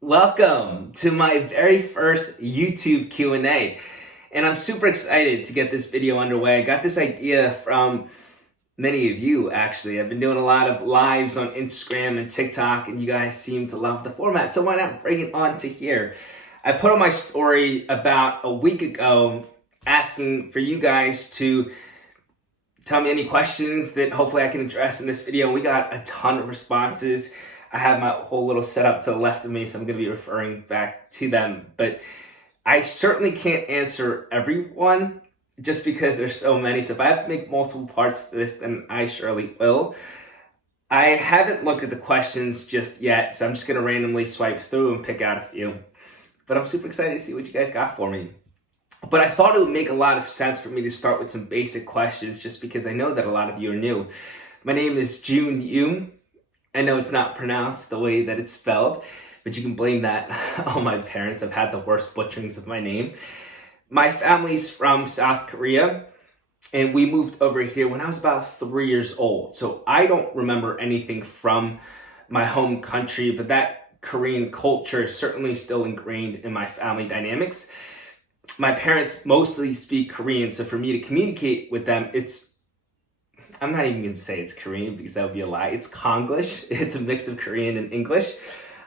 Welcome to my very first YouTube Q&A. And I'm super excited to get this video underway. I got this idea from many of you, actually. I've been doing a lot of lives on Instagram and TikTok, and you guys seem to love the format. So why not bring it on to here? I put on my story about a week ago asking for you guys to tell me any questions that hopefully I can address in this video. We got a ton of responses. I have my whole little setup to the left of me, so I'm going to be referring back to them. But I certainly can't answer everyone just because there's so many. So if I have to make multiple parts to this, then I surely will. I haven't looked at the questions just yet, so I'm just going to randomly swipe through and pick out a few. But I'm super excited to see what you guys got for me. But I thought it would make a lot of sense for me to start with some basic questions just because I know that a lot of you are new. My name is Jun Yoon. I know it's not pronounced the way that it's spelled, but you can blame that on my parents. I've had the worst butcherings of my name. My family's from South Korea, and we moved over here when I was about 3 years old. So I don't remember anything from my home country, but that Korean culture is certainly still ingrained in my family dynamics. My parents mostly speak Korean, so for me to communicate with them, I'm not even going to say it's Korean because that would be a lie. It's Konglish. It's a mix of Korean and English.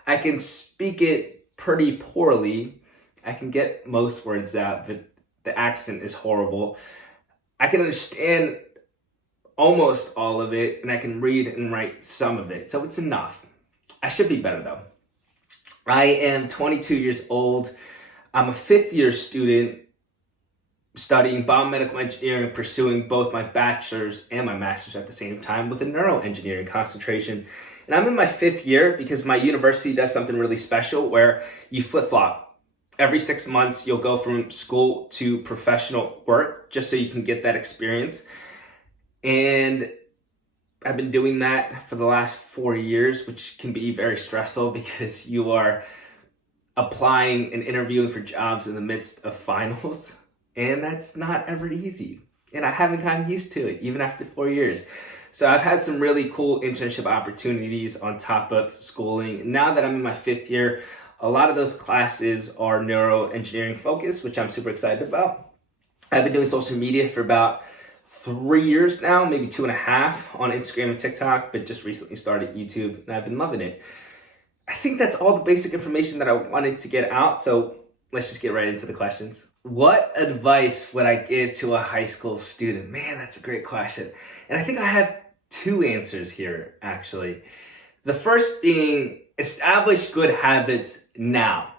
I can speak it pretty poorly. I can get most words out, but the accent is horrible. I can understand almost all of it, and I can read and write some of it, so it's enough. I should be better though. I am 22 years old. I'm a fifth-year student studying biomedical engineering, pursuing both my bachelor's and my master's at the same time with a neuroengineering concentration. And I'm in my fifth year because my university does something really special where you flip-flop. Every 6 months, you'll go from school to professional work just so you can get that experience. And I've been doing that for the last 4 years, which can be very stressful because you are applying and interviewing for jobs in the midst of finals. And that's not ever easy. And I haven't gotten used to it, even after 4 years. So I've had some really cool internship opportunities on top of schooling. Now that I'm in my fifth year, a lot of those classes are neuroengineering focused, which I'm super excited about. I've been doing social media for about 3 years now, maybe 2.5 on Instagram and TikTok, but just recently started YouTube, and I've been loving it. I think that's all the basic information that I wanted to get out. So let's just get right into the questions. What advice would I give to a high school student? Man, that's a great question. And I think I have two answers here, actually. The first being establish good habits now.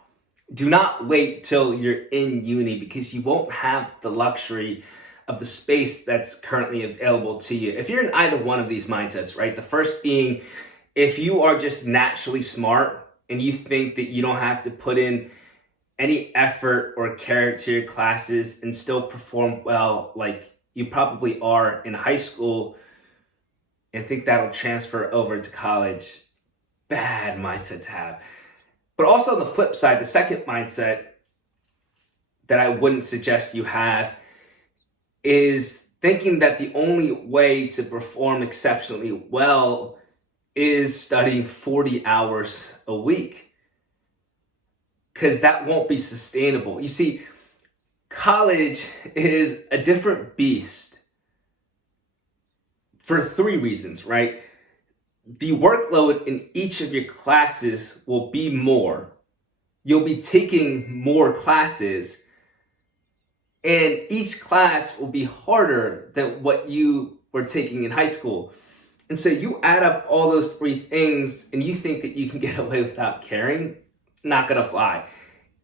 Do not wait till you're in uni because you won't have the luxury of the space that's currently available to you. If you're in either one of these mindsets, right? The first being if you are just naturally smart and you think that you don't have to put in any effort or care to your classes and still perform well like you probably are in high school and think that'll transfer over to college, bad mindset to have. But also on the flip side, the second mindset that I wouldn't suggest you have is thinking that the only way to perform exceptionally well is studying 40 hours a week. Because that won't be sustainable. You see, college is a different beast for 3 reasons, right? The workload in each of your classes will be more. You'll be taking more classes, and each class will be harder than what you were taking in high school. And so you add up all those 3 things and you think that you can get away without caring, not gonna fly.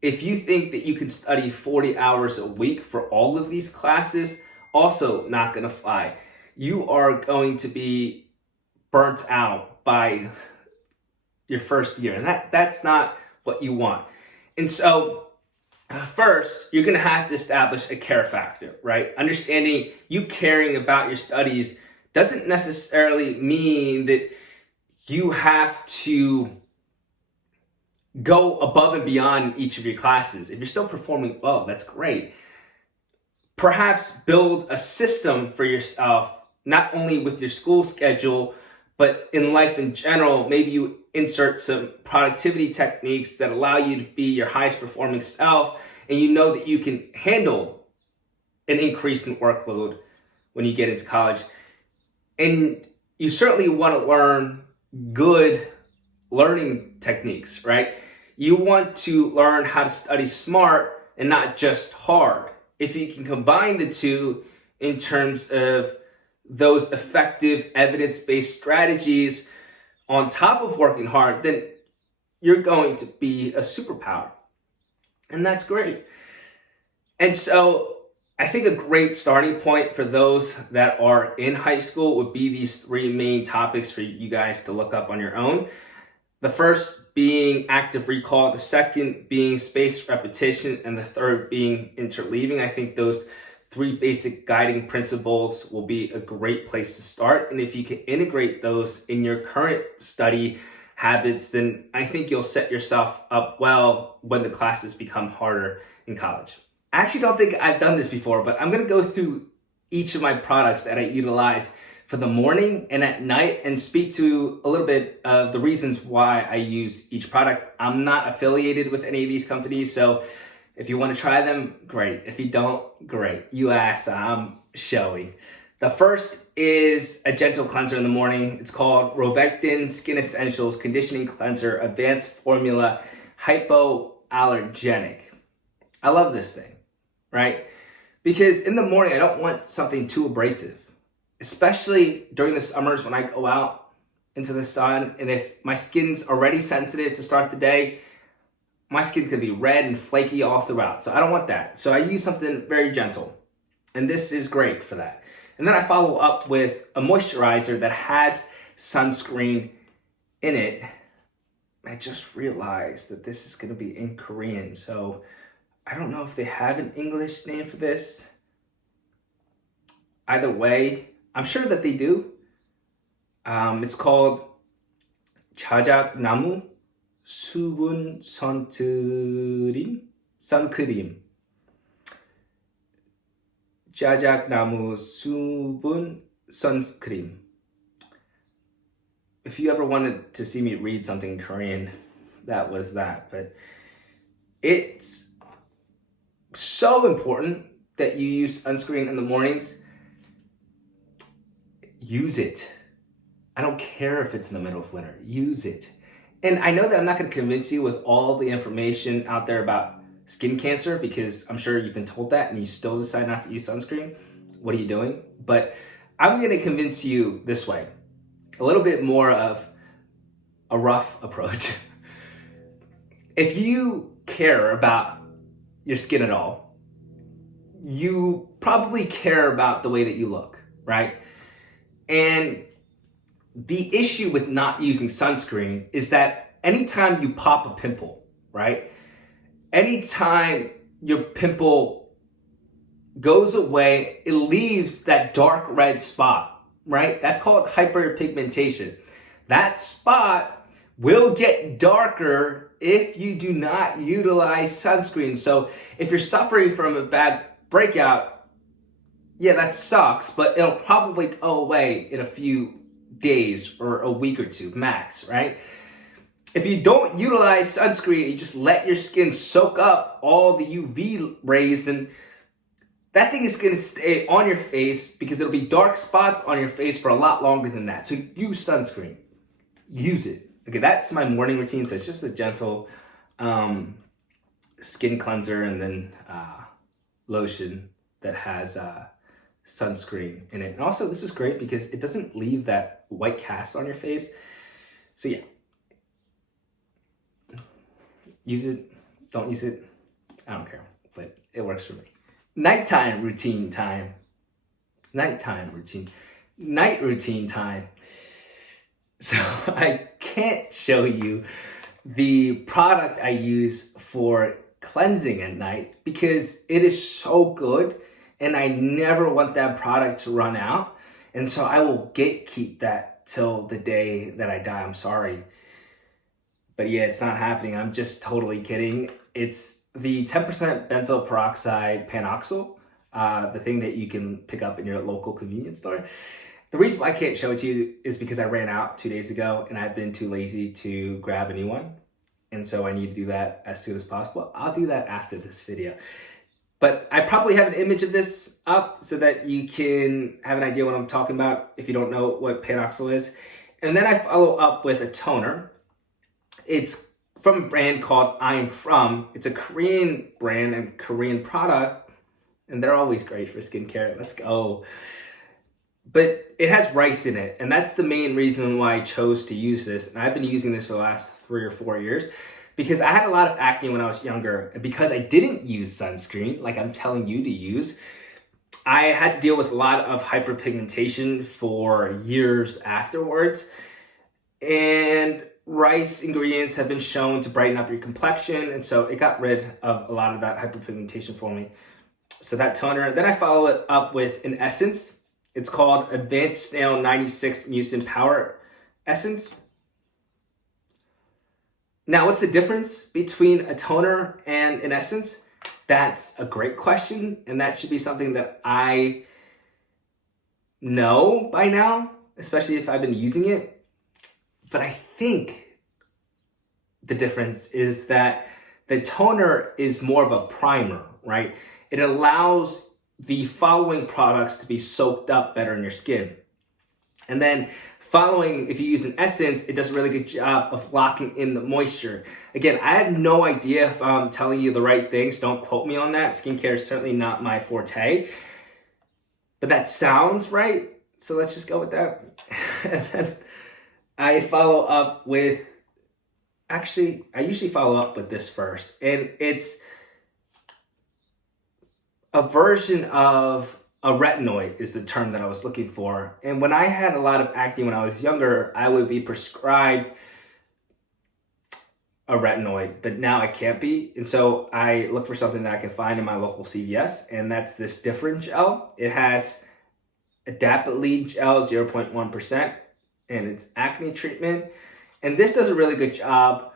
If you think that you can study 40 hours a week for all of these classes, also not gonna fly. You are going to be burnt out by your first year, and that's not what you want. And so first, you're gonna have to establish a care factor, right? Understanding you caring about your studies doesn't necessarily mean that you have to go above and beyond in each of your classes. If you're still performing well, that's great. Perhaps build a system for yourself, not only with your school schedule, but in life in general. Maybe you insert some productivity techniques that allow you to be your highest performing self, and you know that you can handle an increase in workload when you get into college. And you certainly want to learn good learning techniques, right? You want to learn how to study smart and not just hard. If you can combine the two in terms of those effective evidence-based strategies on top of working hard, then you're going to be a superpower. And that's great. And so I think a great starting point for those that are in high school would be these three main topics for you guys to look up on your own. The first being active recall, the second being spaced repetition, and the third being interleaving. I think those three basic guiding principles will be a great place to start. And if you can integrate those in your current study habits, then I think you'll set yourself up well when the classes become harder in college. I actually don't think I've done this before, but I'm going to go through each of my products that I utilize for the morning and at night and speak to a little bit of the reasons why I use each product. I'm not affiliated with any of these companies, so if you want to try them, great. If you don't, great. You asked, I'm showy. The first is a gentle cleanser in the morning. It's called Rovectin Skin Essentials Conditioning Cleanser Advanced Formula Hypoallergenic. I love this thing, right? Because in the morning, I don't want something too abrasive, especially during the summers when I go out into the sun. And if my skin's already sensitive to start the day, my skin's gonna be red and flaky all throughout. So I don't want that. So I use something very gentle. And this is great for that. And then I follow up with a moisturizer that has sunscreen in it. I just realized that this is gonna be in Korean. So I don't know if they have an English name for this. Either way, I'm sure that they do. It's called 자작나무 수분 선크림. 자작나무 수분 sunscreen. If you ever wanted to see me read something in Korean, that was that. But it's so important that you use sunscreen in the mornings. Use it. I don't care if it's in the middle of winter. Use it. And I know that I'm not going to convince you with all the information out there about skin cancer, because I'm sure you've been told that and you still decide not to use sunscreen. What are you doing? But I'm going to convince you this way. A little bit more of a rough approach. If you care about your skin at all, you probably care about the way that you look, right? And the issue with not using sunscreen is that anytime you pop a pimple, right? Anytime your pimple goes away, it leaves that dark red spot, right? That's called hyperpigmentation. That spot will get darker if you do not utilize sunscreen. So if you're suffering from a bad breakout, yeah, that sucks, but it'll probably go away in a few days or a week or two max, right? If you don't utilize sunscreen, you just let your skin soak up all the UV rays, then that thing is going to stay on your face because it'll be dark spots on your face for a lot longer than that. So use sunscreen. Use it. Okay, that's my morning routine. So it's just a gentle skin cleanser and then lotion that has sunscreen in it. And also this is great because it doesn't leave that white cast on your face. So yeah, use it, don't use it, I don't care, but it works for me. Nighttime routine time. Night routine time. So I can't show you the product I use for cleansing at night because it is so good and I never want that product to run out. And so I will gatekeep that till the day that I die. I'm sorry. But yeah, it's not happening. I'm just totally kidding. It's the 10% benzoyl peroxide panoxyl, the thing that you can pick up in your local convenience store. The reason why I can't show it to you is because I ran out 2 days ago and I've been too lazy to grab a new one. And so I need to do that as soon as possible. I'll do that after this video. But I probably have an image of this up so that you can have an idea what I'm talking about if you don't know what Panoxyl is. And then I follow up with a toner. It's from a brand called I'm From. It's a Korean brand and Korean product, and they're always great for skincare. Let's go. But it has rice in it, and that's the main reason why I chose to use this. And I've been using this for the last 3 or 4 years because I had a lot of acne when I was younger, and because I didn't use sunscreen like I'm telling you to use, I had to deal with a lot of hyperpigmentation for years afterwards. And rice ingredients have been shown to brighten up your complexion, and so it got rid of a lot of that hyperpigmentation for me. So that toner. Then I follow it up with an essence. It's called Advanced Snail 96 Mucin Power Essence. Now, what's the difference between a toner and an essence? That's a great question, and that should be something that I know by now, especially if I've been using it. But I think the difference is that the toner is more of a primer, right? It allows the following products to be soaked up better in your skin. And then following, if you use an essence, it does a really good job of locking in the moisture. Again, I have no idea if I'm telling you the right things. Don't quote me on that. Skincare is certainly not my forte. But that sounds right. So let's just go with that. And then I follow up with, actually, I usually follow up with this first. And it's a version of a retinoid is the term that I was looking for. And when I had a lot of acne when I was younger, I would be prescribed a retinoid, but now I can't be. And so I look for something that I can find in my local CVS, and that's this different gel. It has adapalene gel 0.1%, and it's acne treatment. And this does a really good job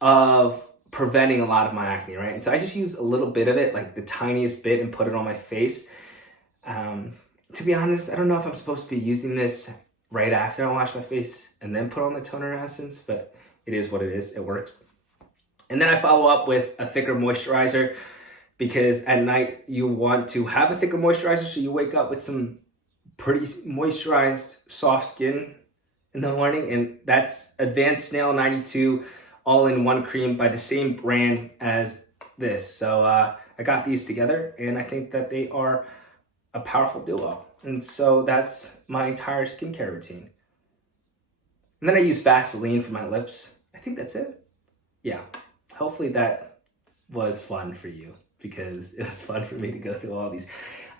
of preventing a lot of my acne, right? And so I just use a little bit of it, like the tiniest bit, and put it on my face. To be honest, I don't know if I'm supposed to be using this right after I wash my face and then put on the toner essence, but it is what it is. It works. And then I follow up with a thicker moisturizer, because at night you want to have a thicker moisturizer so you wake up with some pretty moisturized, soft skin in the morning. And that's Advanced Snail 92 all-in-one cream by the same brand as this. So I got these together, and I think that they are a powerful duo. And so that's my entire skincare routine. And then I use Vaseline for my lips. I think that's it. Yeah, hopefully that was fun for you, because it was fun for me to go through all these.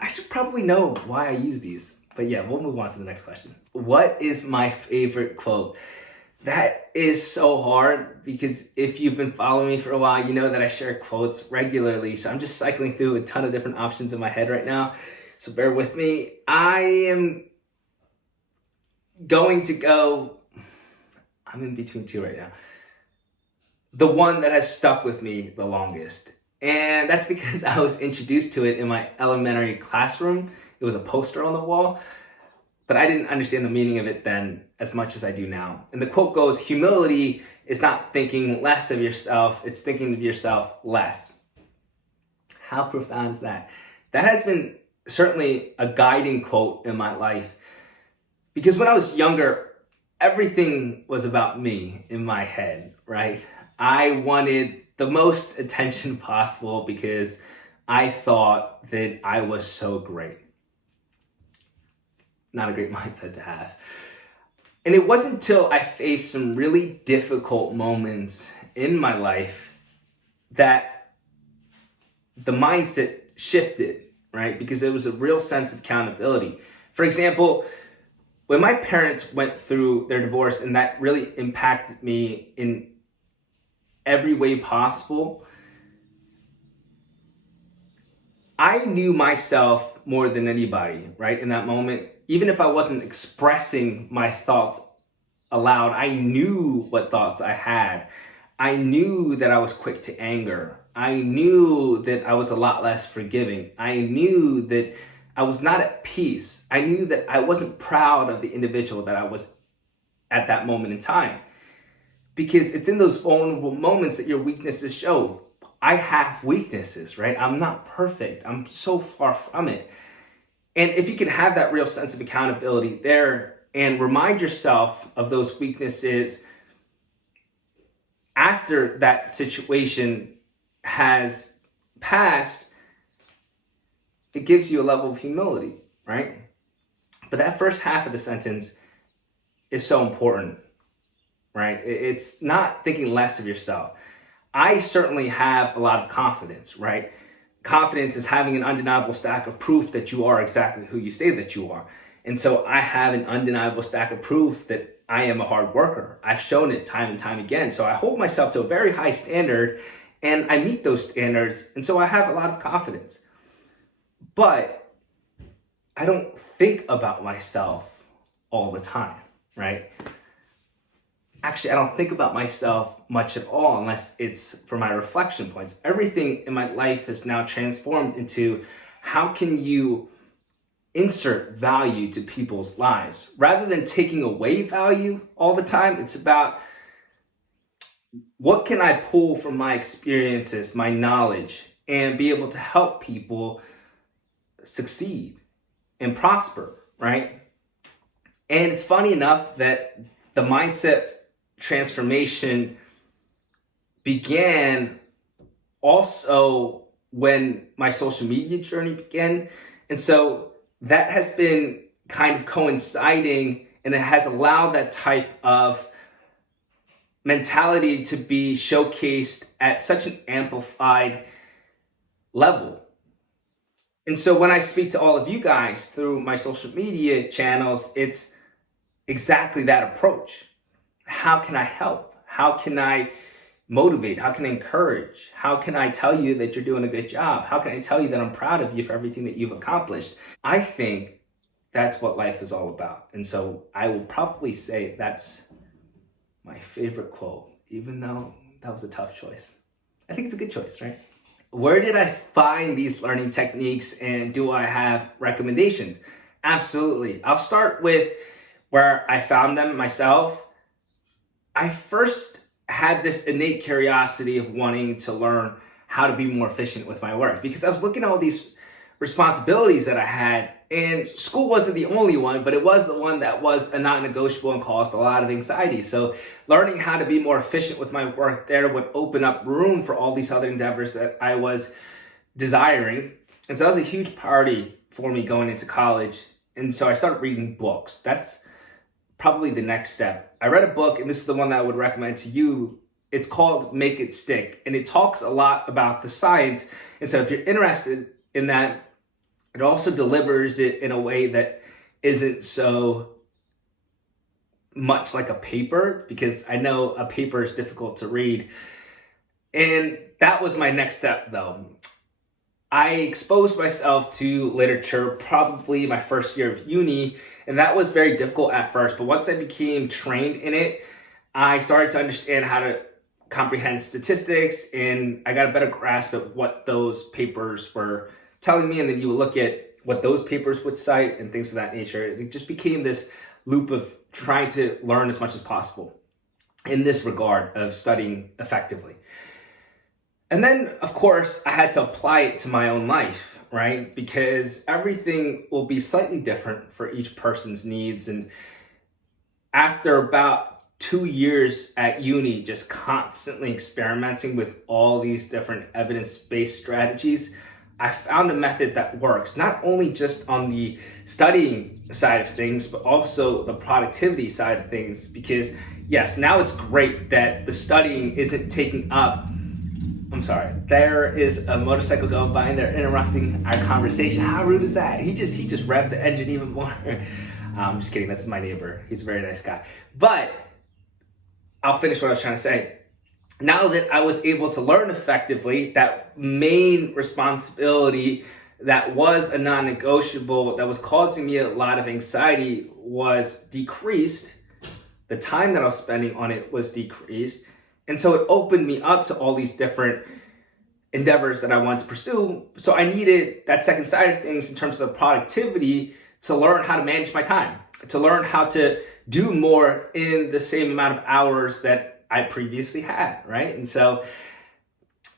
I should probably know why I use these, but yeah, we'll move on to the next question. What is my favorite quote? That is so hard, because if you've been following me for a while, you know that I share quotes regularly. So I'm just cycling through a ton of different options in my head right now. So bear with me. I am going to go, I'm in between two right now. The one that has stuck with me the longest. And that's because I was introduced to it in my elementary classroom. It was a poster on the wall, but I didn't understand the meaning of it then as much as I do now. And the quote goes, humility is not thinking less of yourself, it's thinking of yourself less. How profound is that? That has been certainly a guiding quote in my life, because when I was younger, everything was about me in my head, right? I wanted the most attention possible because I thought that I was so great. Not a great mindset to have. And it wasn't until I faced some really difficult moments in my life that the mindset shifted, right? Because there was a real sense of accountability. For example, when my parents went through their divorce, and that really impacted me in every way possible, I knew myself more than anybody, right? In that moment, even if I wasn't expressing my thoughts aloud, I knew what thoughts I had. I knew that I was quick to anger. I knew that I was a lot less forgiving. I knew that I was not at peace. I knew that I wasn't proud of the individual that I was at that moment in time. Because it's in those vulnerable moments that your weaknesses show. I have weaknesses, right? I'm not perfect. I'm so far from it. And if you can have that real sense of accountability there and remind yourself of those weaknesses after that situation has passed, it gives you a level of humility, right? But that first half of the sentence is so important, right? It's not thinking less of yourself. I certainly have a lot of confidence, right? Confidence is having an undeniable stack of proof that you are exactly who you say that you are. And so I have an undeniable stack of proof that I am a hard worker. I've shown it time and time again. So I hold myself to a very high standard and I meet those standards. And so I have a lot of confidence. But I don't think about myself all the time, right? Actually, I don't think about myself much at all unless it's for my reflection points. Everything in my life is now transformed into how can you insert value to people's lives? Rather than taking away value all the time, it's about what can I pull from my experiences, my knowledge, and be able to help people succeed and prosper, right? And it's funny enough that the mindset transformation began also when my social media journey began. And so that has been kind of coinciding, and it has allowed that type of mentality to be showcased at such an amplified level. And so when I speak to all of you guys through my social media channels, it's exactly that approach. How can I help? How can I motivate? How can I encourage? How can I tell you that you're doing a good job? How can I tell you that I'm proud of you for everything that you've accomplished? I think that's what life is all about. And so I will probably say that's my favorite quote, even though that was a tough choice. I think it's a good choice, right? Where did I find these learning techniques, and do I have recommendations? Absolutely. I'll start with where I found them myself. I first had this innate curiosity of wanting to learn how to be more efficient with my work, because I was looking at all these responsibilities that I had, and school wasn't the only one, but it was the one that was a non-negotiable and caused a lot of anxiety. So learning how to be more efficient with my work there would open up room for all these other endeavors that I was desiring. And so that was a huge priority for me going into college. And so I started reading books. That's probably the next step. I read a book, and this is the one that I would recommend to you. It's called Make It Stick, and it talks a lot about the science. And so if you're interested in that, it also delivers it in a way that isn't so much like a paper, because I know a paper is difficult to read. And that was my next step, though. I exposed myself to literature probably my first year of uni, and that was very difficult at first. But once I became trained in it, I started to understand how to comprehend statistics, and I got a better grasp of what those papers were telling me. And then you would look at what those papers would cite and things of that nature. It just became this loop of trying to learn as much as possible in this regard of studying effectively. And then, of course, I had to apply it to my own life, right? Because everything will be slightly different for each person's needs. And after about 2 years at uni, just constantly experimenting with all these different evidence-based strategies, I found a method that works, not only just on the studying side of things, but also the productivity side of things. Because yes, now it's great that the studying isn't taking up, I'm sorry, there is a motorcycle going by and they're interrupting our conversation. How rude is that? He just revved the engine even more. I'm just kidding, that's my neighbor. He's a very nice guy. But I'll finish what I was trying to say. Now that I was able to learn effectively, that main responsibility that was a non-negotiable, that was causing me a lot of anxiety, was decreased. The time that I was spending on it was decreased. And so it opened me up to all these different endeavors that I want to pursue. So I needed that second side of things in terms of the productivity to learn how to manage my time, to learn how to do more in the same amount of hours that I previously had, right? And so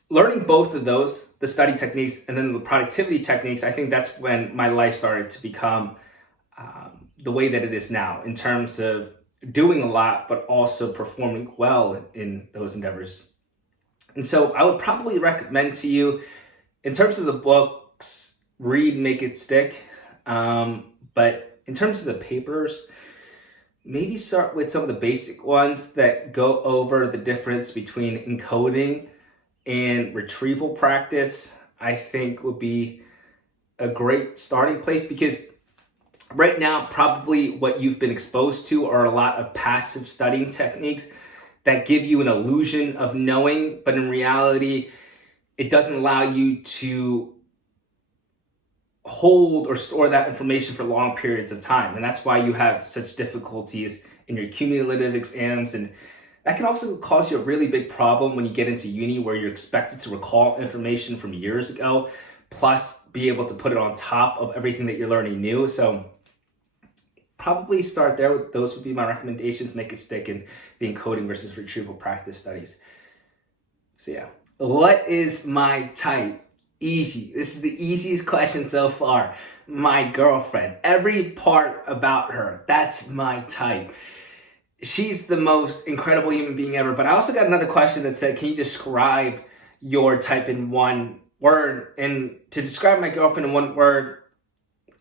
learning both of those, the study techniques and then the productivity techniques, I think that's when my life started to become the way that it is now, in terms of doing a lot, but also performing well in those endeavors. And so I would probably recommend to you, in terms of the books, read Make It Stick. But in terms of the papers, maybe start with some of the basic ones that go over the difference between encoding and retrieval practice. I think would be a great starting place, because right now, probably what you've been exposed to are a lot of passive studying techniques that give you an illusion of knowing, but in reality, it doesn't allow you to hold or store that information for long periods of time. And that's why you have such difficulties in your cumulative exams. And that can also cause you a really big problem when you get into uni, where you're expected to recall information from years ago, plus be able to put it on top of everything that you're learning new. So probably start there. Those would be my recommendations. Make It Stick in the encoding versus retrieval practice studies. So yeah, what is my type? Easy. This is the easiest question so far. My girlfriend. Every part about her, that's my type. She's the most incredible human being ever. But I also got another question that said, can you describe your type in one word? And to describe my girlfriend in one word,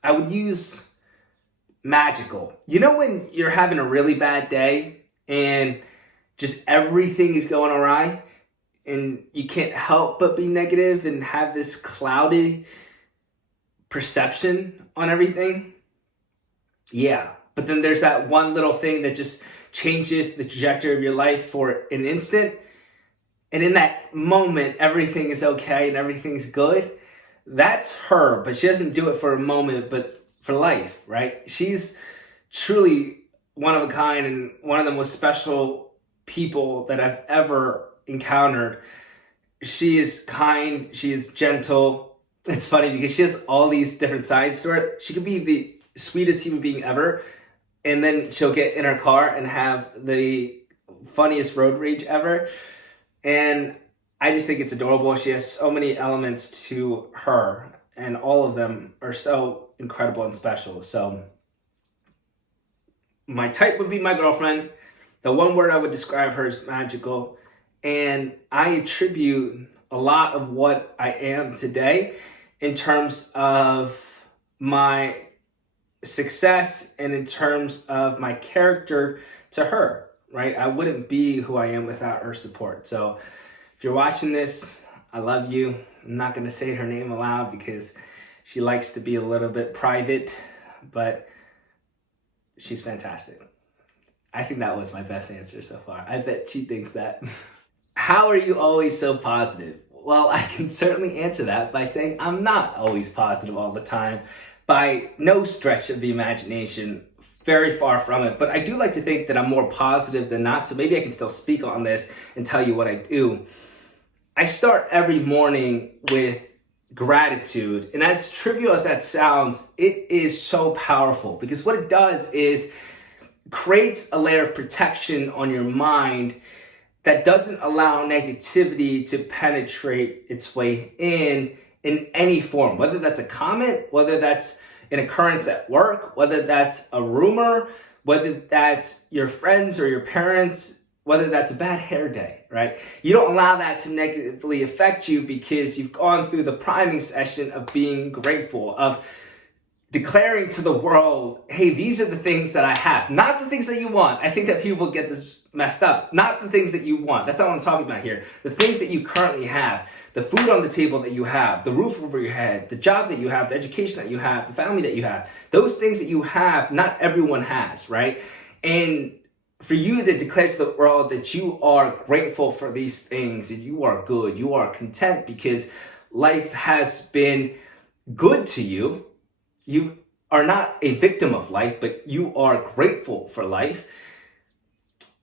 I would use magical. You know when you're having a really bad day and just everything is going awry and you can't help but be negative and have this clouded perception on everything? Yeah, but then there's that one little thing that just changes the trajectory of your life for an instant, and in that moment everything is okay and everything's good. That's her, but she doesn't do it for a moment, but for life, right? She's truly one of a kind and one of the most special people that I've ever encountered. She is kind, she is gentle. It's funny because she has all these different sides to her. She could be the sweetest human being ever, and then she'll get in her car and have the funniest road rage ever. And I just think it's adorable. She has so many elements to her, and all of them are so incredible and special. So my type would be my girlfriend. The one word I would describe her is magical. And I attribute a lot of what I am today in terms of my success and in terms of my character to her, right? I wouldn't be who I am without her support. So if you're watching this, I love you. I'm not going to say her name aloud because she likes to be a little bit private, but she's fantastic. I think that was my best answer so far. I bet she thinks that. How are you always so positive? Well, I can certainly answer that by saying I'm not always positive all the time. By no stretch of the imagination, very far from it. But I do like to think that I'm more positive than not, so maybe I can still speak on this and tell you what I do. I start every morning with gratitude. And as trivial as that sounds, it is so powerful, because what it does is creates a layer of protection on your mind that doesn't allow negativity to penetrate its way in any form, whether that's a comment, whether that's an occurrence at work, whether that's a rumor, whether that's your friends or your parents, whether that's a bad hair day, right? You don't allow that to negatively affect you because you've gone through the priming session of being grateful, of declaring to the world, hey, these are the things that I have, not the things that you want. I think that people get this messed up. Not the things that you want. That's not what I'm talking about here. The things that you currently have, the food on the table that you have, the roof over your head, the job that you have, the education that you have, the family that you have, those things that you have, not everyone has, right? And for you to declare to the world that you are grateful for these things, and you are good, you are content because life has been good to you. You are not a victim of life, but you are grateful for life.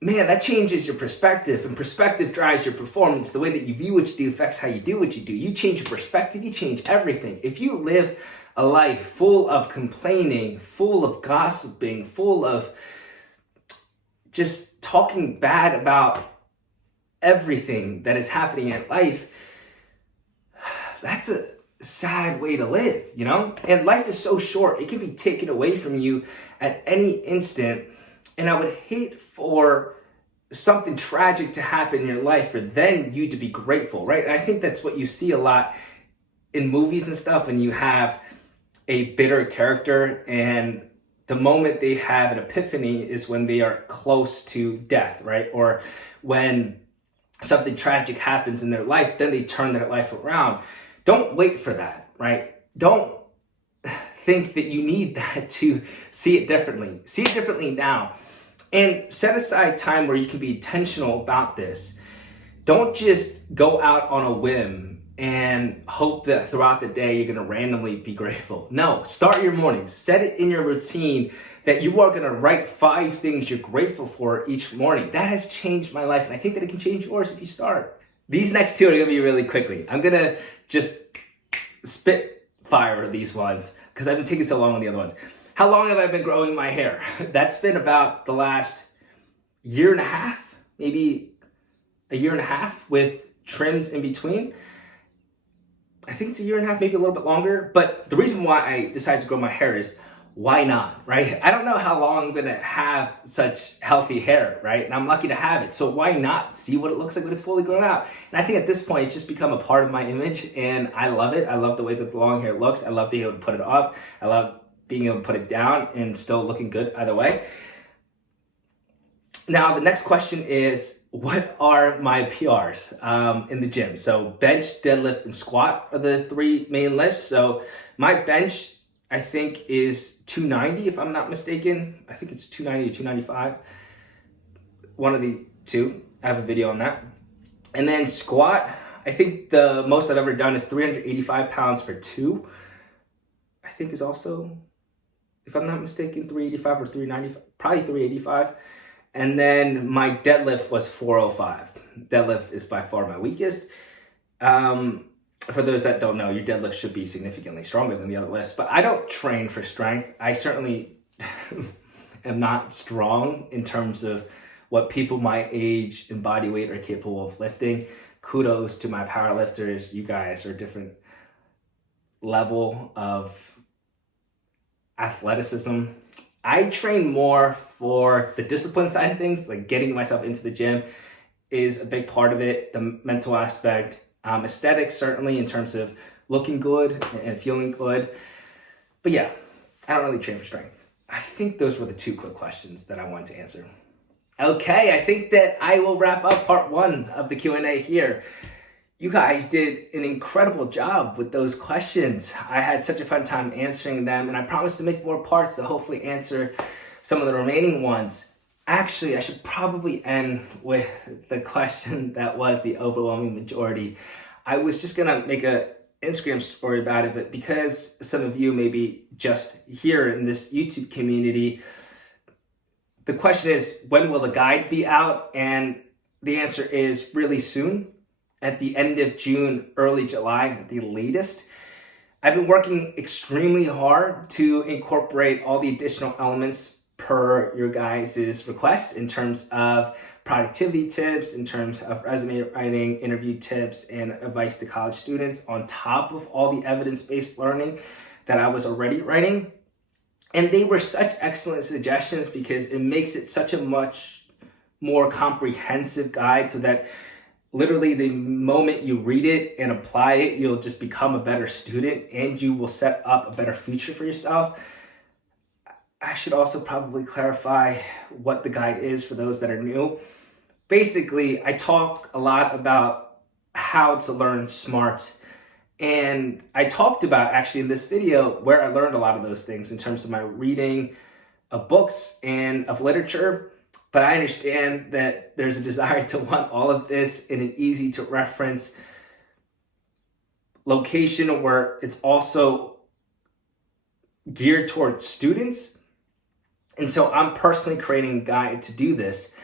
man, that changes your perspective, and perspective drives your performance. The way that you view what you do affects how you do what you do. You change your perspective, you change everything. If you live a life full of complaining, full of gossiping, full of just talking bad about everything that is happening in life, that's a sad way to live, you know? And life is so short, it can be taken away from you at any instant. And I would hate for something tragic to happen in your life for then you to be grateful, right? And I think that's what you see a lot in movies and stuff, when you have a bitter character and the moment they have an epiphany is when they are close to death, right? Or when something tragic happens in their life, then they turn their life around. Don't wait for that, right? Don't think that you need that to see it differently. See it differently now. And set aside time where you can be intentional about this. Don't just go out on a whim and hope that throughout the day you're gonna randomly be grateful. No, start your mornings. Set it in your routine that you are gonna write 5 things you're grateful for each morning. That has changed my life, and I think that it can change yours if you start. These next 2 are gonna be really quickly. I'm gonna just spit fire these ones because I've been taking so long on the other ones. How long have I been growing my hair? That's been about the last year and a half, maybe a year and a half with trims in between. I think it's a year and a half, maybe a little bit longer. But the reason why I decided to grow my hair is, why not, right? I don't know how long I'm gonna have such healthy hair, right? And I'm lucky to have it. So why not see what it looks like when it's fully grown out? And I think at this point, it's just become a part of my image, and I love it. I love the way that the long hair looks. I love being able to put it up. I love being able to put it down and still looking good either way. Now, the next question is, what are my PRs in the gym? So bench, deadlift, and squat are the 3 main lifts. So my bench, I think, is 290, if I'm not mistaken. I think it's 290 to 295. One of the 2. I have a video on that. And then squat, I think the most I've ever done is 385 pounds for 2. I think is also, if I'm not mistaken, 385 or 395, probably 385. And then my deadlift was 405. Deadlift is by far my weakest. For those that don't know, your deadlift should be significantly stronger than the other lifts, but I don't train for strength. I certainly am not strong in terms of what people my age and body weight are capable of lifting. Kudos to my powerlifters. You guys are a different level of athleticism. I train more for the discipline side of things, like getting myself into the gym is a big part of it. The mental aspect, aesthetics, certainly, in terms of looking good and feeling good. But yeah, I don't really train for strength. I think those were the 2 quick questions that I wanted to answer. Okay, I think that I will wrap up part 1 of the Q&A here. You guys did an incredible job with those questions. I had such a fun time answering them, and I promise to make more parts to hopefully answer some of the remaining ones. Actually, I should probably end with the question that was the overwhelming majority. I was just gonna make an Instagram story about it, but because some of you may be just here in this YouTube community, the question is, when will the guide be out? And the answer is really soon. At the end of June, early July at the latest. I've been working extremely hard to incorporate all the additional elements per your guys' request in terms of productivity tips, in terms of resume writing, interview tips, and advice to college students, on top of all the evidence-based learning that I was already writing. And they were such excellent suggestions because it makes it such a much more comprehensive guide, so that literally the moment you read it and apply it, you'll just become a better student and you will set up a better future for yourself. I should also probably clarify what the guide is for those that are new. Basically, I talk a lot about how to learn smart. And I talked about, actually, in this video, where I learned a lot of those things in terms of my reading of books and of literature. But I understand that there's a desire to want all of this in an easy to reference location where it's also geared towards students. And so I'm personally creating a guide to do this.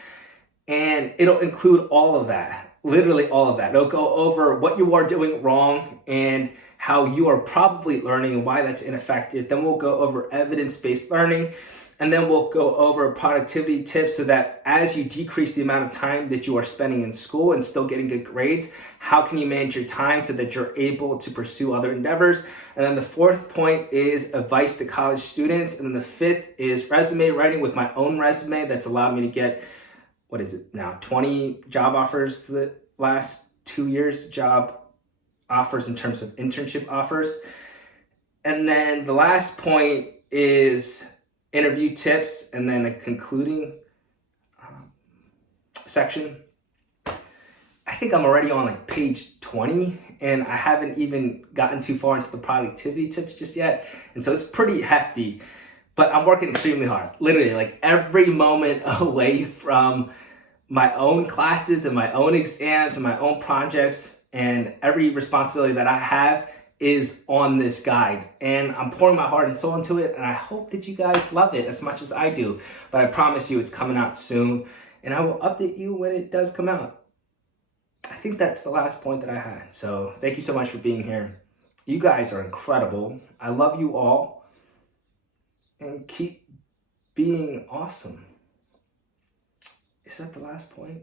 And it'll include all of that, literally all of that. It'll go over what you are doing wrong and how you are probably learning and why that's ineffective. Then we'll go over evidence-based learning. And then we'll go over productivity tips so that as you decrease the amount of time that you are spending in school and still getting good grades, how can you manage your time so that you're able to pursue other endeavors? And then the fourth point is advice to college students. And then the fifth is resume writing with my own resume that's allowed me to get, 20 job offers the last 2 years, job offers in terms of internship offers. And then the last point is interview tips, and then a concluding section. I think I'm already on like page 20, and I haven't even gotten too far into the productivity tips just yet. And so it's pretty hefty, but I'm working extremely hard. Literally, like every moment away from my own classes and my own exams and my own projects, and every responsibility that I have is on this guide, and I'm pouring my heart and soul into it, and I hope that you guys love it as much as I do. But I promise you it's coming out soon, and I will update you when it does come out. I think that's the last point that I had. So thank you so much for being here. You guys are incredible. I love you all, and keep being awesome. Is that the last point?